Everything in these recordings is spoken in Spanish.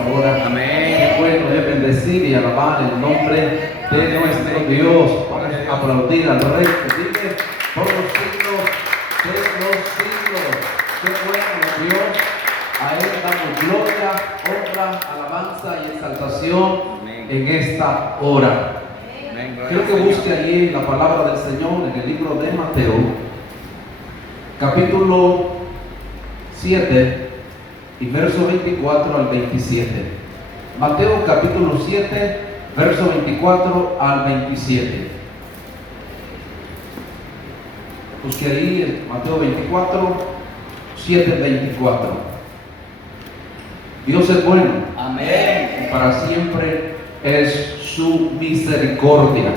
esta hora. Amén. Qué bueno es bendecir y alabar el nombre de nuestro Dios. Vamos a aplaudir al Rey que vive por los siglos de los siglos. Qué bueno Dios. A Él damos gloria, honra, alabanza y exaltación en esta hora. Quiero que busque allí la palabra del Señor en el libro de Mateo, capítulo 7 y verso 24 al 27. Mateo capítulo 7, verso 24 al 27. Busque ahí Mateo 24, 7, 24. Dios es bueno. Amén. Y para siempre es su misericordia.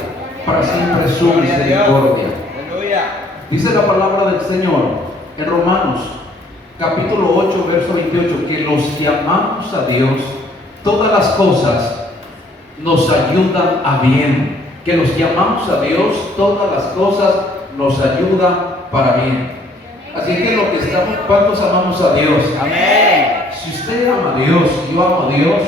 Para siempre es su misericordia. Aleluya. Dice la palabra del Señor en Romanos capítulo 8, verso 28, que los que amamos a Dios, todas las cosas nos ayudan a bien. Que los que amamos a Dios, todas las cosas nos ayudan para bien. Así que lo que estamos, ¿cuántos amamos a Dios? Amén. Si usted ama a Dios, yo amo a Dios,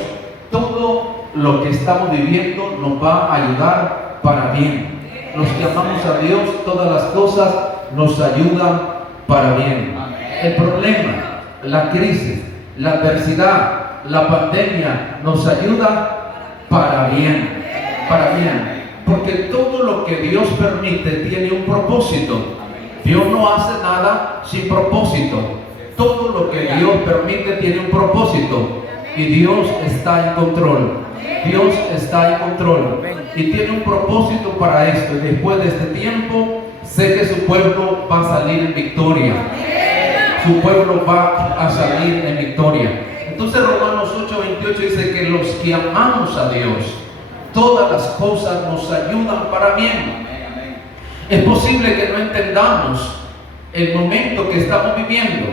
todo lo que estamos viviendo nos va a ayudar para bien. Los que amamos a Dios, todas las cosas nos ayudan para bien. El problema, la crisis, la adversidad, la pandemia nos ayuda para bien. Para bien. Porque todo lo que Dios permite tiene un propósito. Dios no hace nada sin propósito. Todo lo que Dios permite tiene un propósito. Y Dios está en control. Dios está en control. Y tiene un propósito para esto. Y después de este tiempo, sé que su pueblo va a salir en victoria. Su pueblo va a salir en victoria. Entonces Romanos 8:28 dice que los que amamos a Dios, todas las cosas nos ayudan para bien. Es posible que no entendamos el momento que estamos viviendo,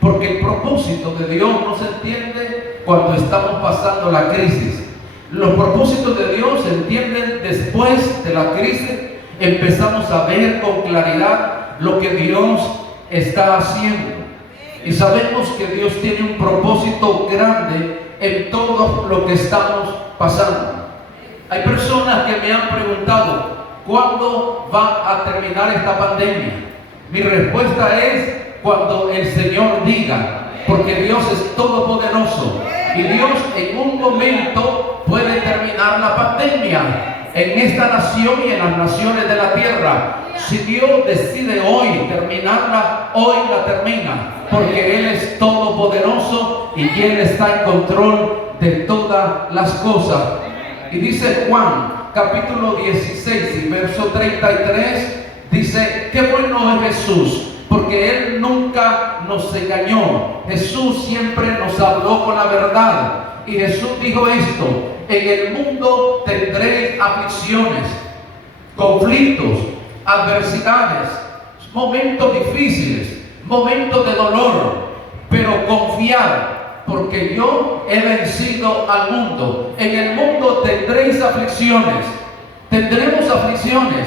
porque el propósito de Dios no se entiende cuando estamos pasando la crisis. Los propósitos de Dios se entienden después de la crisis. Empezamos a ver con claridad lo que Dios está haciendo. Y sabemos que Dios tiene un propósito grande en todo lo que estamos pasando. Hay personas que me han preguntado, ¿cuándo va a terminar esta pandemia? Mi respuesta es cuando el Señor diga, porque Dios es todopoderoso y Dios en un momento puede terminar la pandemia en esta nación y en las naciones de la tierra. Si Dios decide hoy terminarla, hoy la termina, porque Él es todopoderoso y Él está en control de todas las cosas. Y dice Juan capítulo 16 y verso 33, dice, qué bueno es Jesús, porque Él nunca nos engañó. Jesús siempre nos habló con la verdad. Y Jesús dijo esto, en el mundo tendréis aflicciones, conflictos, adversidades, momentos difíciles, momentos de dolor, pero confiad, porque yo he vencido al mundo. En el mundo tendréis aflicciones, tendremos aflicciones,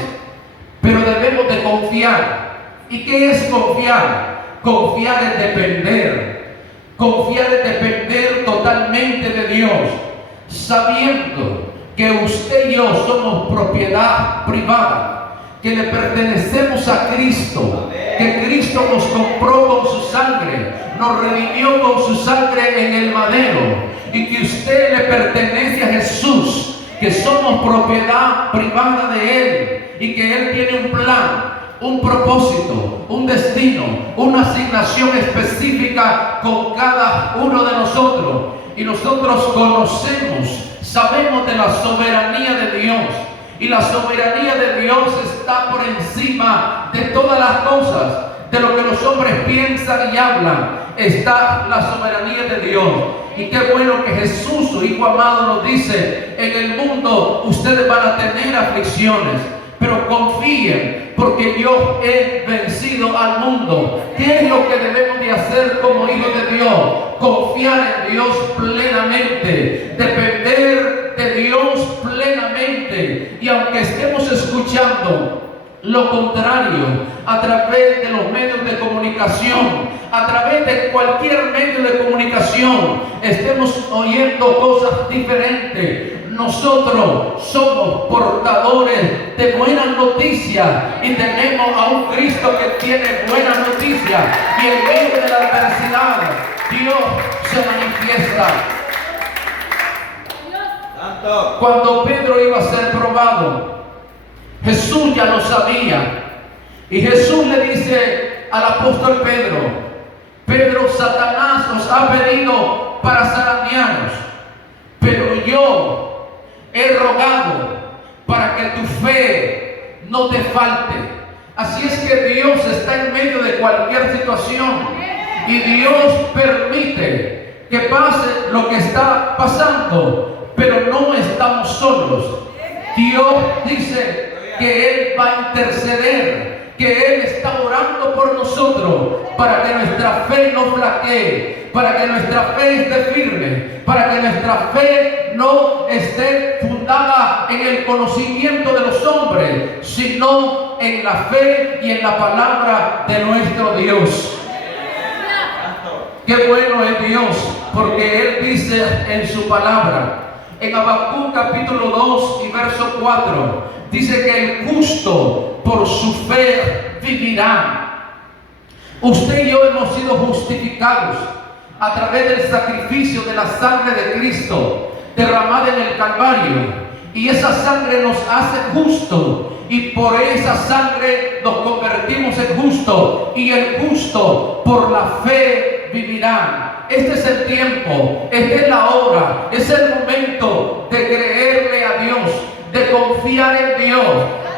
pero debemos de confiar. ¿Y qué es confiar? Confiar es depender. Confiar es depender totalmente de Dios, sabiendo que usted y yo somos propiedad privada, que le pertenecemos a Cristo, que Cristo nos compró con su sangre, nos redimió con su sangre en el madero, y que usted le pertenece a Jesús, que somos propiedad privada de Él, y que Él tiene un plan, un propósito, un destino, una asignación específica con cada uno de nosotros. Y nosotros conocemos, sabemos de la soberanía de Dios. Y la soberanía de Dios está por encima de todas las cosas, de lo que los hombres piensan y hablan. Está la soberanía de Dios. Y qué bueno que Jesús, su Hijo amado, nos dice, en el mundo ustedes van a tener aflicciones, pero confíen, porque yo he vencido al mundo. ¿Qué es lo que debemos de hacer como hijos de Dios? Confiar en Dios plenamente, depender de Dios plenamente. Y aunque estemos escuchando lo contrario, a través de los medios de comunicación, a través de cualquier medio de comunicación, estemos oyendo cosas diferentes. Nosotros somos portadores de buenas noticias y tenemos a un Cristo que tiene buenas noticias, y en medio de la adversidad Dios se manifiesta. Santo. Cuando Pedro iba a ser probado, Jesús ya lo sabía, y Jesús le dice al apóstol Pedro: Pedro, Satanás nos ha pedido para zarandearnos, pero yo he rogado para que tu fe no te falte. Así es que Dios está en medio de cualquier situación, y Dios permite que pase lo que está pasando, pero no estamos solos. Dios dice que Él va a interceder, que Él está orando por nosotros para que nuestra fe no flaquee, para que nuestra fe esté firme, para que nuestra fe no esté fundada en el conocimiento de los hombres, sino en la fe y en la palabra de nuestro Dios. Qué bueno es Dios, porque Él dice en su palabra, en Habacuc capítulo 2 y verso 4, dice que el justo por su fe vivirá. Usted y yo hemos sido justificados a través del sacrificio de la sangre de Cristo derramada en el Calvario, y esa sangre nos hace justos, y por esa sangre nos convertimos en justos, y el justo por la fe vivirá. Este es el tiempo, esta es la hora, es el momento de creerle a Dios, de confiar en Dios,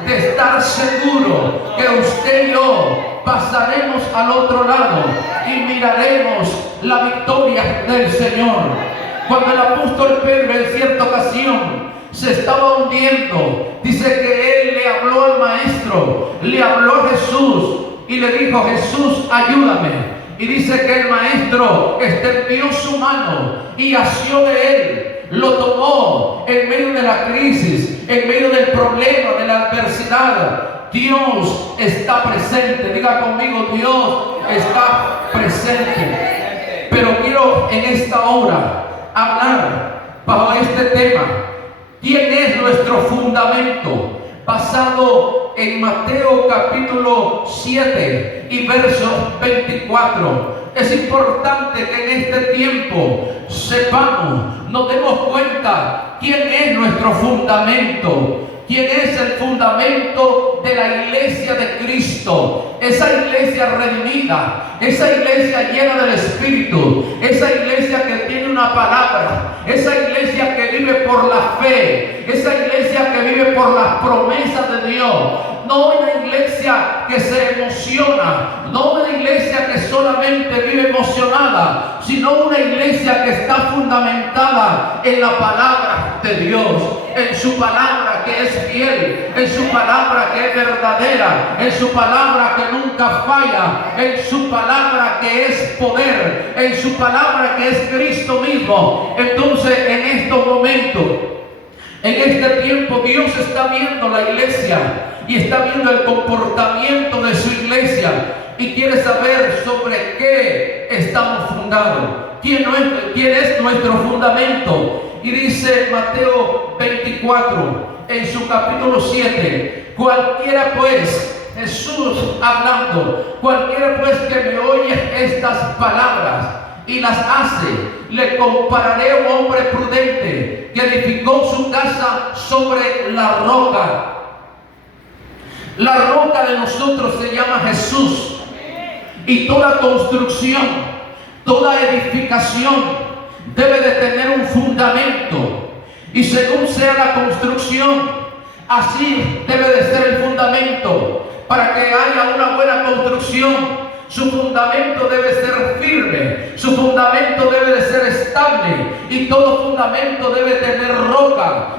de estar seguro que usted y yo pasaremos al otro lado y miraremos la victoria del Señor. Cuando el apóstol Pedro en cierta ocasión se estaba hundiendo, dice que él le habló al maestro, le habló a Jesús y le dijo: Jesús, ayúdame. Y dice que el maestro extendió su mano y asió de él, lo tomó en medio de la crisis, en medio del problema, de la adversidad. Dios está presente. Diga conmigo: Dios está presente. Pero quiero en esta hora hablar bajo este tema: ¿quién es nuestro fundamento? Basado en Mateo capítulo 7 y verso 24. Es importante que en este tiempo sepamos, nos demos cuenta quién es nuestro fundamento. ¿Quién es el fundamento de la iglesia de Cristo? Esa iglesia redimida, esa iglesia llena del Espíritu, esa iglesia que tiene una palabra, esa iglesia que vive por la fe, esa iglesia que vive por las promesas de Dios. No una iglesia que se emociona, no una iglesia que solamente vive emocionada, sino una iglesia que está fundamentada en la palabra de Dios, en su palabra que es fiel, en su palabra que es verdadera, en su palabra que nunca falla, en su palabra que es poder, en su palabra que es Cristo mismo. Entonces, en estos momentos, en este tiempo, Dios está viendo la iglesia y está viendo el comportamiento de su iglesia y quiere saber sobre qué estamos fundados, quién es nuestro fundamento. Y dice Mateo 24 en su capítulo 7: cualquiera pues, Jesús hablando, cualquiera pues que me oye estas palabras y las hace, le compararé a un hombre prudente que edificó su casa sobre la roca. La roca de nosotros se llama Jesús, y toda construcción, toda edificación debe de tener un fundamento, y según sea la construcción, así debe de ser el fundamento. Para que haya una buena construcción, su fundamento debe ser firme, su fundamento debe de ser estable, y todo fundamento debe tener roca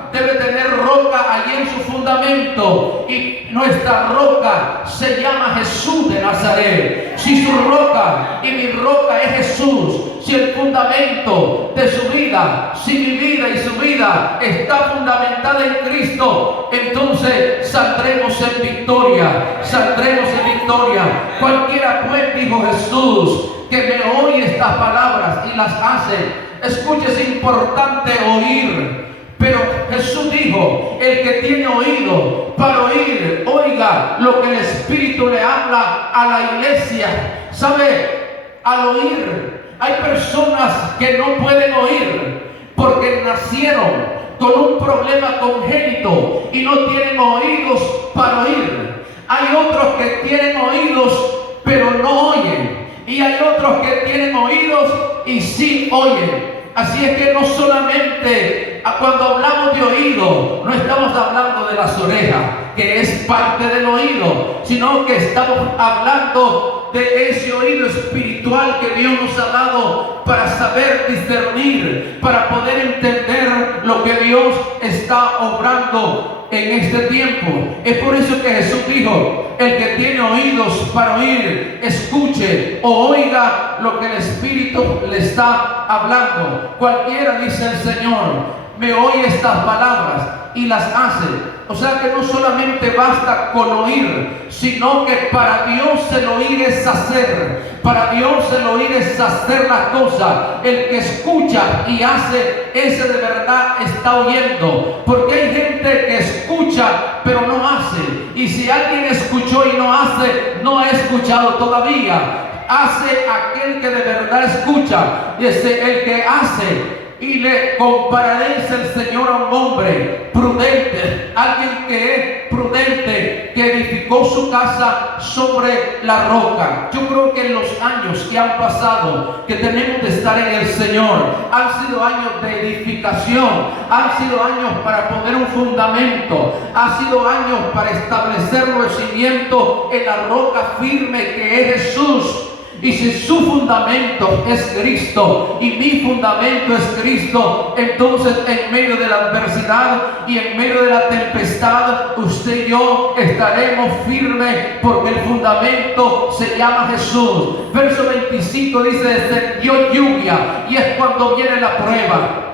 allí en su fundamento, y nuestra roca se llama Jesús de Nazaret. Si su roca y mi roca es Jesús, si el fundamento de su vida, si mi vida y su vida está fundamentada en Cristo, entonces saldremos en victoria, saldremos en victoria. Cualquiera pues, dijo Jesús, que me oye estas palabras y las hace. Escuche, es importante oír. Pero Jesús dijo, el que tiene oído para oír, oiga lo que el Espíritu le habla a la iglesia. ¿Sabe? Al oír, hay personas que no pueden oír porque nacieron con un problema congénito y no tienen oídos para oír. Hay otros que tienen oídos pero no oyen. Y hay otros que tienen oídos y sí oyen. Así es que no solamente cuando hablamos de oído, no estamos hablando de las orejas, que es parte del oído, sino que estamos hablando de ese oído espiritual que Dios nos ha dado para saber discernir, para poder entender lo que Dios está obrando en este tiempo. Es por eso que Jesús dijo, el que tiene oídos para oír, escuche o oiga lo que el Espíritu le está hablando. Cualquiera, dice el Señor, me oye estas palabras y las hace. O sea que no solamente basta con oír, sino que para Dios el oír es hacer. Para Dios el oír es hacer las cosas. El que escucha y hace, ese de verdad está oyendo. Porque hay gente que escucha pero no hace. Y si alguien escuchó y no hace, no ha escuchado todavía. Hace aquel que de verdad escucha. Es el que hace. Y le compararé el Señor a un hombre prudente, alguien que es prudente, que edificó su casa sobre la roca. Yo creo que en los años que han pasado, que tenemos de estar en el Señor, han sido años de edificación, han sido años para poner un fundamento, han sido años para establecer los cimientos en la roca firme que es Jesús. Y si su fundamento es Cristo y mi fundamento es Cristo, entonces en medio de la adversidad y en medio de la tempestad, usted y yo estaremos firmes porque el fundamento se llama Jesús. Verso 25 dice, descendió lluvia, y es cuando viene la prueba.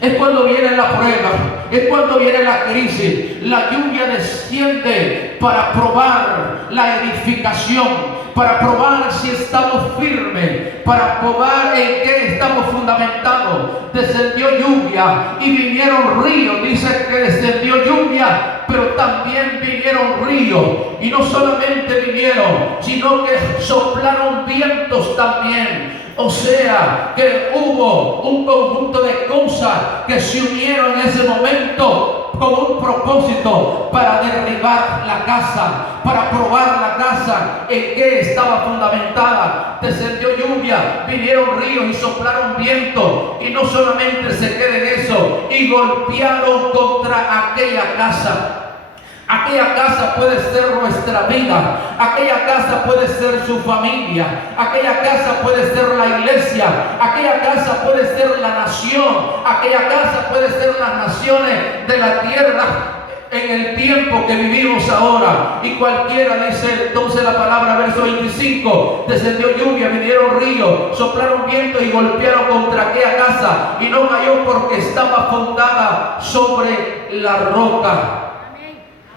Es cuando viene la prueba, es cuando viene la crisis. La lluvia desciende para probar la edificación, para probar si estamos firmes, para probar en qué estamos fundamentados. Descendió lluvia y vinieron ríos. Dice que descendió lluvia, pero también vinieron ríos. Y no solamente vinieron, sino que soplaron vientos también. O sea, que hubo un conjunto de cosas que se unieron en ese momento con un propósito para derribar la casa, para probar la casa en que estaba fundamentada. Descendió lluvia, vinieron ríos y soplaron viento. Y no solamente se queda en eso, y golpearon contra aquella casa. Aquella casa puede ser nuestra vida, aquella casa puede ser su familia, aquella casa puede ser la iglesia, aquella casa puede ser la nación, aquella casa puede ser las naciones de la tierra en el tiempo que vivimos ahora. Y cualquiera, dice entonces la palabra, verso 25, descendió lluvia, vinieron ríos, soplaron vientos y golpearon contra aquella casa, y no cayó porque estaba fundada sobre la roca.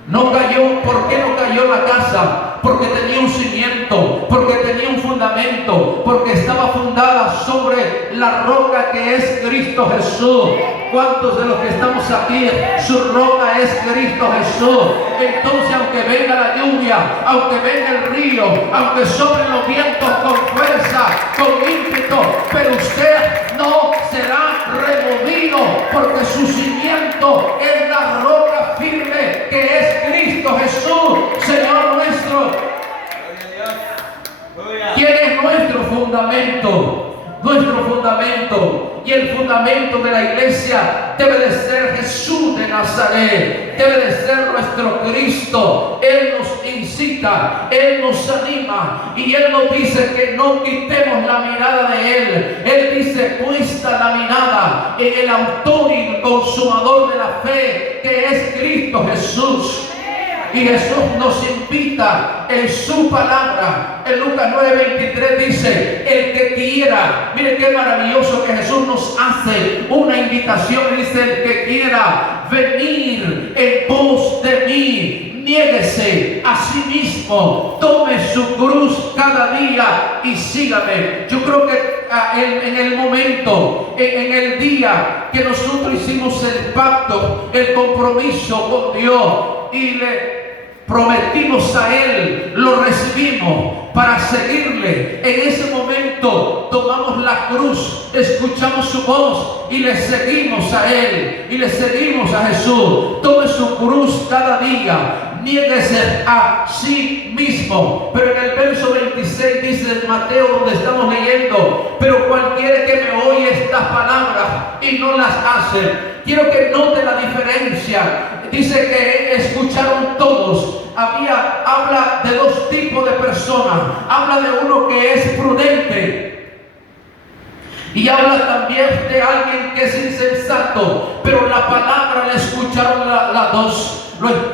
No cayó. ¿Por qué no cayó la casa? Porque tenía un cimiento, porque tenía un fundamento, porque estaba fundada sobre la roca que es Cristo Jesús. ¿Cuántos de los que estamos aquí, su roca es Cristo Jesús? Entonces, aunque venga la lluvia, aunque venga el río, aunque soplen los vientos con fuerza, con ímpetu, pero usted no será removido, porque su cimiento es la roca firme que es Cristo Jesús, Señor nuestro. ¿Quién es nuestro fundamento? Nuestro fundamento, y el fundamento de la iglesia debe de ser Jesús de Nazaret, debe de ser nuestro Cristo. Él nos incita, Él nos anima, y Él nos dice que no quitemos la mirada de Él. Él dice, puesta la mirada en el autor y consumador de la fe, que es Cristo Jesús. Y Jesús nos invita en su palabra. En Lucas 9:23 dice: el que quiera, mire qué maravilloso que Jesús nos hace una invitación. Dice: el que quiera venir en pos de mí, niéguese a sí mismo, tome su cruz cada día y sígame. Yo creo que en el momento, en el día que nosotros hicimos el pacto, el compromiso con Dios y le prometimos a Él, lo recibimos para seguirle. En ese momento tomamos la cruz, escuchamos su voz y le seguimos a Él y le seguimos a Jesús. Tome su cruz cada día, niéguese a sí mismo. Pero en el verso 26 dice en Mateo, donde estamos leyendo: pero cualquiera que me oye estas palabras y no las hace. Quiero que note la diferencia. Dice que escucharon todos. Habla de dos tipos de personas. Habla de uno que es prudente y habla también de alguien que es insensato. Pero la palabra la escucharon las dos.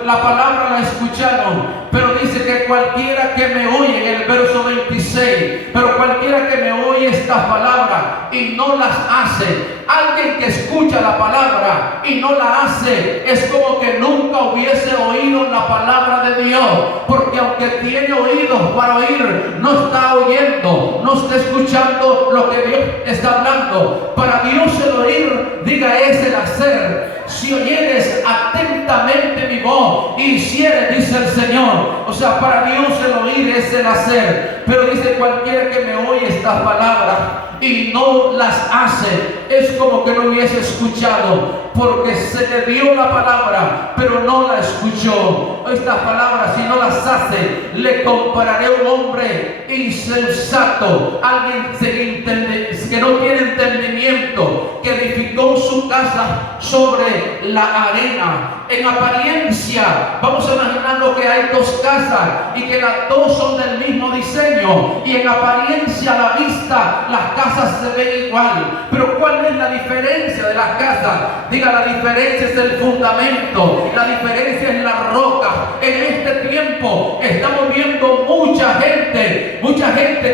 La palabra la escucharon, pero dice que cualquiera que me oye, en el verso 26, pero cualquiera que me oye estas palabras y no las hace. Alguien que escucha la palabra y no la hace es como que nunca hubiese oído la palabra de Dios, porque aunque tiene oídos para oír, no está oyendo, no está escuchando lo que Dios está hablando. Para Dios el oír, diga, es el hacer. Si oyeres atentamente mi voz y hicieres, dice el Señor. O sea, para Dios el oír es el hacer. Pero dice: cualquiera que me oye estas palabras y no las hace, es como que no hubiese escuchado, porque se le dio la palabra, pero no la escuchó. Estas palabras, si no las hace, le compararé a un hombre insensato, alguien que no tiene entendimiento, que edificó su casa sobre la arena. En apariencia, vamos a imaginarnos que hay dos casas y que las dos son del mismo diseño, y en apariencia, a la vista, las casas se ven igual. Pero ¿cuál es la diferencia de las casas? Diga, la diferencia es el fundamento, la diferencia es la roca. En este tiempo estamos viendo mucha gente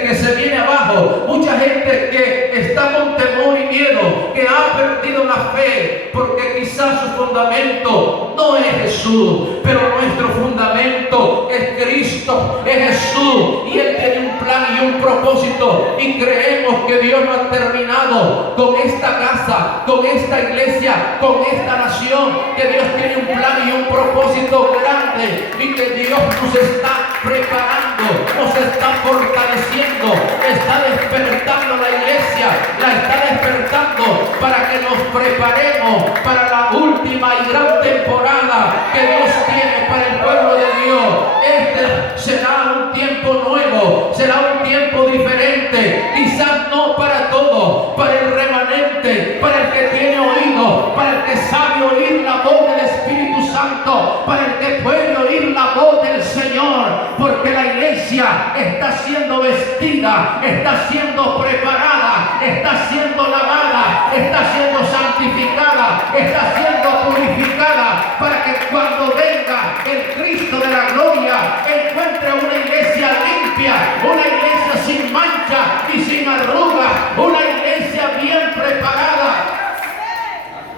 que se viene abajo, mucha gente que está con temor y miedo, que ha perdido la fe, porque quizás su fundamento no es Jesús, pero nuestro fundamento es Cristo, es Jesús, y Él tiene un plan y un propósito, y creemos que Dios no ha terminado con esta casa, con esta iglesia, con esta nación, que Dios tiene un plan y un propósito grande, y que Dios nos está preparando, nos está fortaleciendo, está despertando la iglesia, la está despertando para que nos preparemos para la última y gran temporada que Dios tiene para el pueblo de Dios. Este será un tiempo nuevo, será un tiempo diferente, quizás no para todos, para el remanente, para el que tiene oído, para el que sabe oír la voz del Espíritu Santo, para el que puede oír la voz del Señor, porque la iglesia está siendo vestida, está siendo preparada, está siendo lavada, está siendo santificada, está siendo purificada, para que cuando venga el Cristo de la gloria encuentre una iglesia limpia, una iglesia sin mancha y sin arruga, una iglesia bien preparada.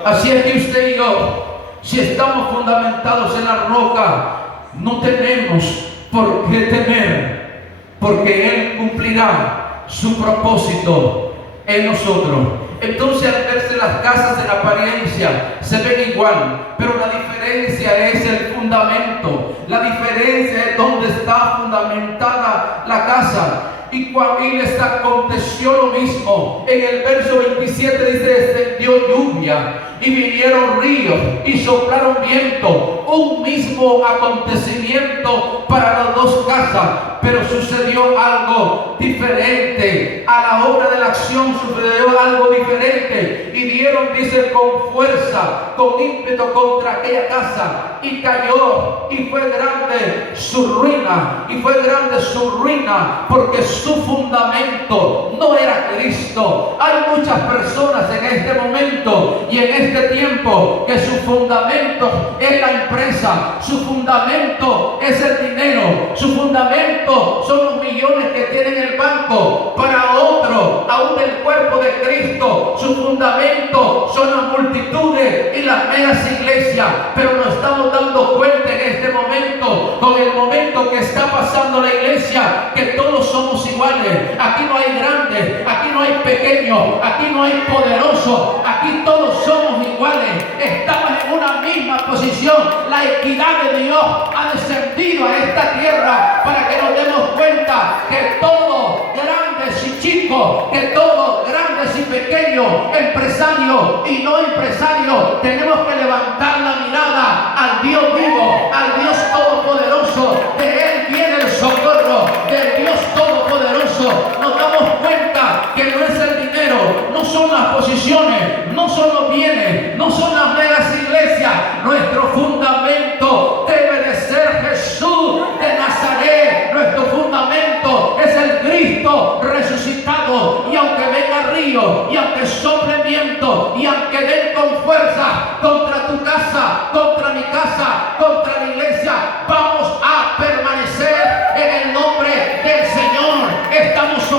Así es que usted y yo, si estamos fundamentados en la roca, no tenemos por qué temer, porque Él cumplirá su propósito en nosotros. Entonces, al verse las casas en apariencia se ven igual, pero la diferencia es el fundamento. La diferencia es dónde está fundamentada la casa. Y les aconteció lo mismo. En el verso 27 dice: descendió lluvia y vinieron ríos y soplaron viento. Un mismo acontecimiento para las dos casas. pero sucedió algo diferente. A la hora de la acción sucedió algo diferente. Y dieron, dice, con fuerza, con ímpetu contra aquella casa. Y cayó, y fue grande su ruina. Y fue grande su ruina, porque su fundamento no era Cristo. Hay muchas personas en este momento y en este tiempo que su fundamento es la empresa, su fundamento es el dinero, su fundamento son los millones que tiene en el banco. Para otro, aún del cuerpo de Cristo, su fundamento son las multitudes y las megas iglesias. Pero nos estamos dando cuenta en este momento, con el momento que está pasando la iglesia, que todos somos iguales. Aquí no hay grandes, aquí no hay pequeños, aquí no hay poderosos, aquí todos somos iguales. Estamos en una misma posición. La equidad de Dios ha descendido a esta tierra para que nos demos cuenta que todos, grandes y chicos, que todos, grandes y pequeños, empresarios y no empresarios, tenemos que levantar la mirada al Dios vivo, al Dios todopoderoso. De Él viene el socorro, del Dios todopoderoso. Nos damos cuenta que no es el dinero, no son las posiciones, no son los bienes, no son las megas iglesias. Nuestro fundamento debe de ser Jesús de Nazaret. Nuestro fundamento es el Cristo resucitado. Y aunque venga río, y aunque sople viento, y aunque den con fuerza contra tu casa, contra mi casa, contra la iglesia, vamos a permanecer en el nombre del Señor. Estamos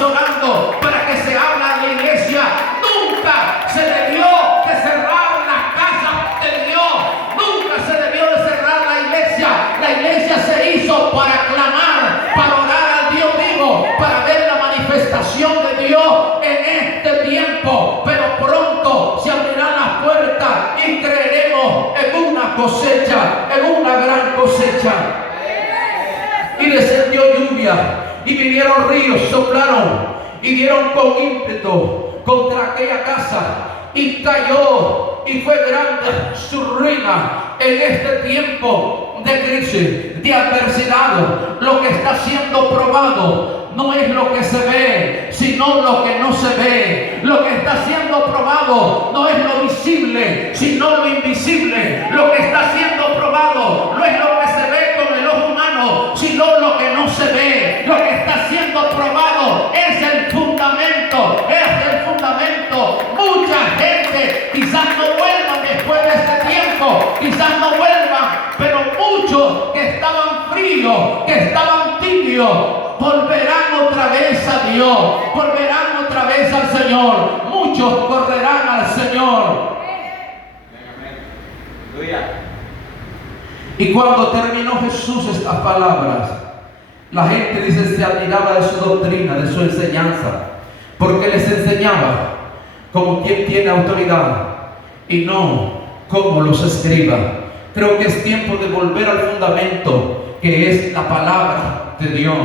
orando para que se abra la iglesia. Nunca se debió de cerrar la casa de Dios. Nunca se debió de cerrar la iglesia. La iglesia se hizo para clamar, para orar al Dios vivo, para ver la manifestación de Dios en este tiempo. Pero pronto se abrirán las puertas y creeremos en una cosecha, en una gran cosecha. Y descendió lluvia, y vinieron ríos, soplaron, y dieron con ímpetu contra aquella casa, y cayó, y fue grande su ruina. En este tiempo de crisis, de adversidad, lo que está siendo probado no es lo que se ve, sino lo que no se ve. Lo que está siendo probado no es lo visible, sino lo invisible. Lo que está siendo probado no es lo que se ve con el ojo humano, sino lo que no se ve. Lo que está siendo probado es el fundamento, es el fundamento. Mucha gente quizás no vuelvan después de este tiempo, quizás no vuelvan, pero muchos que estaban fríos, que estaban tibios, volverán otra vez a Dios, volverán otra vez al Señor. Muchos correrán al Señor. Y cuando terminó Jesús estas palabras, la gente, dice, se admiraba de su doctrina, de su enseñanza, porque les enseñaba como quien tiene autoridad y no como los escribas. Creo que es tiempo de volver al fundamento, que es la palabra de Dios.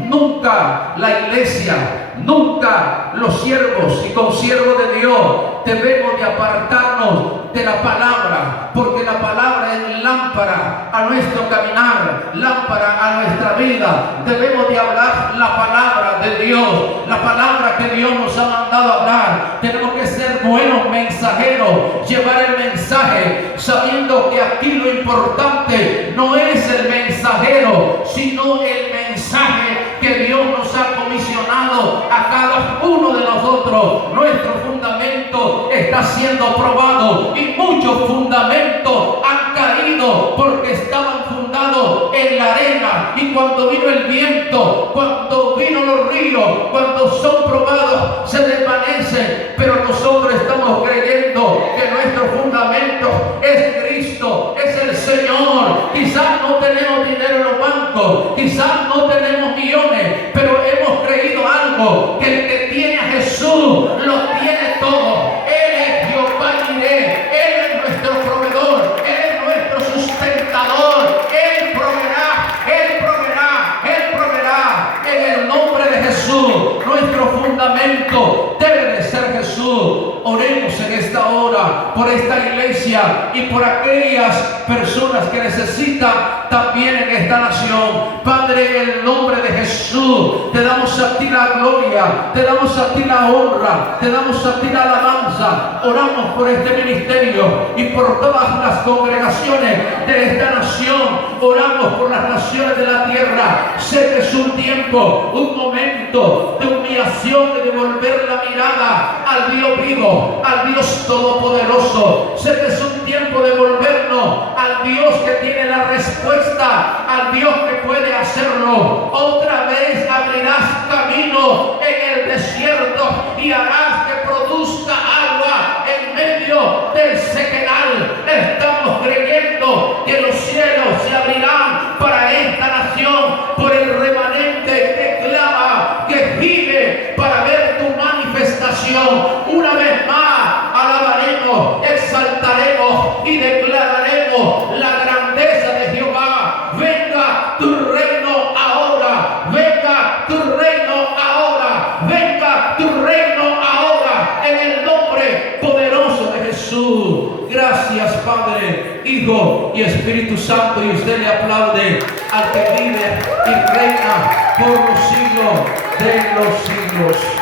Nunca la iglesia, nunca los siervos y consiervos de Dios debemos de apartarnos de la palabra, porque la palabra es lámpara a nuestro caminar, lámpara a nuestra vida. Debemos de hablar la palabra de Dios, la palabra que Dios nos ha mandado a hablar. Tenemos que ser buenos mensajeros, llevar el mensaje, sabiendo que aquí lo importante no es el mensajero, sino el mensaje que Dios nos ha comisionado a cada uno de nosotros. Nuestro fundamento está siendo probado y muchos fundamentos han caído porque estaban fundados en la arena, y cuando vino el viento, cuando vino los ríos, cuando son probados se desvanecen. Pero nosotros estamos creyendo que nuestro fundamento es Cristo, es el Señor. Quizás no tenemos dinero en los bancos, quizás no tenemos millones, pero hemos creído algo, que el que tiene a Jesús lo tiene todo. Él es Jehová Jireh, Él es nuestro proveedor, Él es nuestro sustentador. Él proveerá, Él proveerá, Él proveerá. En el nombre de Jesús, nuestro fundamento debe de ser Jesús. Oremos en esta hora por esta iglesia y por aquellas personas que necesitan también en esta nación. Padre, en el nombre de Jesús, te damos a ti la gloria, te damos a ti la honra, te damos a ti la alabanza. Oramos por este ministerio y por todas las congregaciones de esta nación. Oramos por las naciones de la tierra. Sé que es un tiempo, un momento de humillación, de devolver la mirada al Dios vivo, al Dios todopoderoso. Sé que es un tiempo de volvernos al Dios que tiene la respuesta, al Dios que puede hacerlo. Otra vez abrirás camino en el desierto y harás que produzca agua en medio del sequedal. Estamos creyendo que los cielos se abrirán para esta nación, por el remanente que clama, que vive para ver tu manifestación. Una vez más alabaremos, exaltaremos y declararemos la grandeza de Jehová. Venga tu reino ahora, venga tu reino ahora, venga tu reino ahora, en el nombre poderoso de Jesús. Gracias, Padre, Hijo y Espíritu Santo. Y usted le aplaude al que vive y reina por los siglos de los siglos.